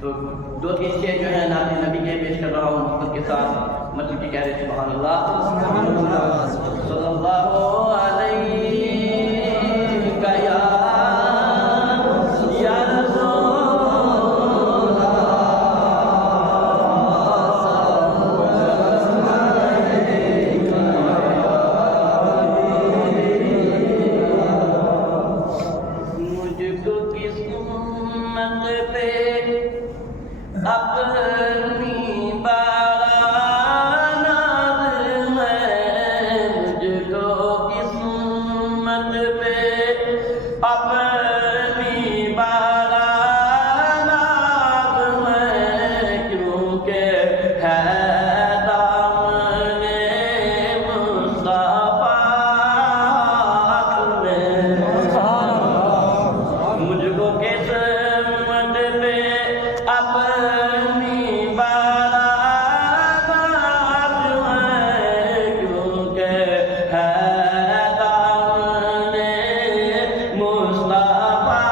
تو دو تین شعر جو ہے نام نبی کے پیش کر رہا ہوں محبت کے ساتھ، مطلب کہ کہہ رہے سبحان اللہ صلی اللہ علیہ یا رسول مجھ کو قسمت پہ اپنی بارانات ہے، مجھ کو قسمت پہ اپنی بارانات ہے، کیونکہ ہے دامن مصطفیٰ میں، مجھ کو قسمت پہ اپنی بارانات ہے، کیونکہ ہے دامن مصطفیٰ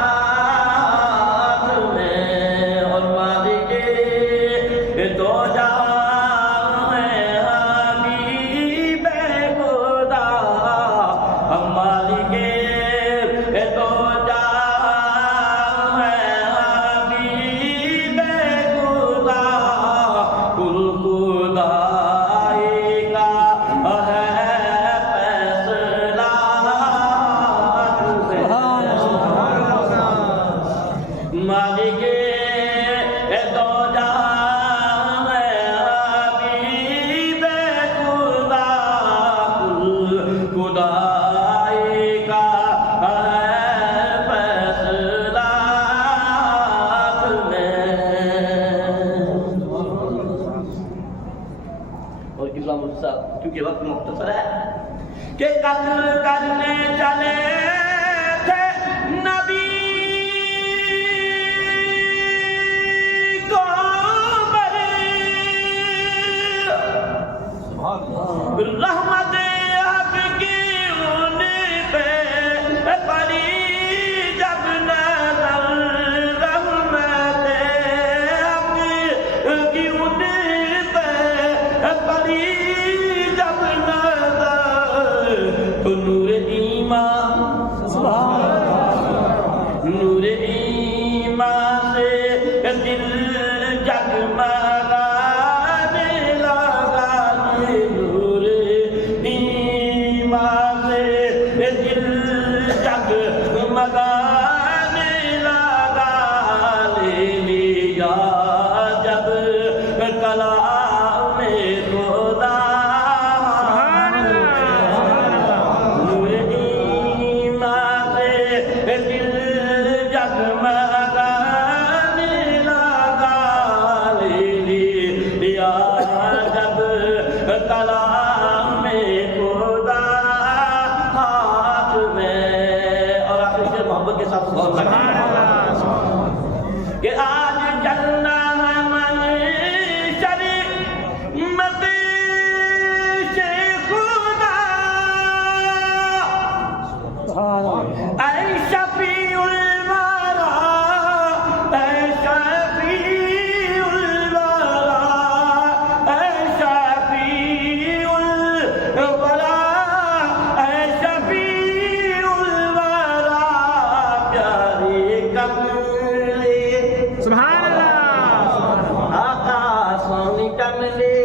میں، اور مالک دو جہاں ہے حبیب خدا، مالک دو جہاں ہے حبیب خدا، کل خدائی کا ہے فیصلہ، مالک دو جہاں ہے حبیب خدا، کل خدائی کا ہے فیصلہ میں، اور قبلہ مرزا کیونکہ وقت مختصر ہے کہ قتل کرنے چلے تھے نبی کو رحمت حق کی ان پہ پڑی جب نظر، رحمت حق کی ان پہ پڑی جب نظر، تو نور ایمان، نور ایمان سے دل جگمگانے لگا، نور ایمان سے دل جگمگانے لگا، لے لیا جب کلام خدا، نور ایمان سے دل جگمگانے لگا، لے لیا جب کلام خدا ہاتھ میں، اور آخر سے محبت کے ساتھ کہ آج چلنا ہے منشر مدیش خدا، اے شفیع الورا، اے شفیع الورا، اے شفیع الورا، اے شفیع الورا، پیارے کملی سبحان اللہ، آقا سونی کملی،